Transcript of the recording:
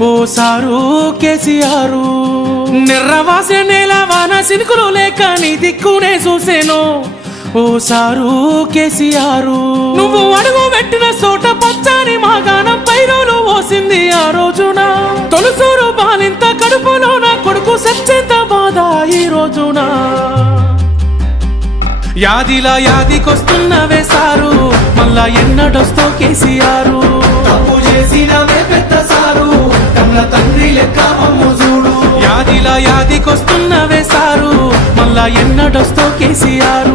ఓ sir KCR నిర్రవాసే నేల వాన సినుకులు లేక నీ దిక్కునే చూసేను ఓ సారు కేసీఆర్ నువ్వు అడుగు పెట్టిన చోట పచ్చని మాగాణం పైరోలు పోసింది ఆ రోజున తొలుసూరు బాలింత కడుపులో నా కొడుకు సచ్చేంత బాధ ఈ రోజున యాదిలా యాదికొస్తున్నవే సారు మళ్ళా ఎన్నడొస్తో కేసీఆర్ తప్పు చేసినవే పెద్ద సారు కన్న తండ్రి లెక్క మమ్ము చూడు యాదిలా యాదికొస్తున్నవే సారు మళ్ళా ఎన్నడొస్తో కేసీఆర్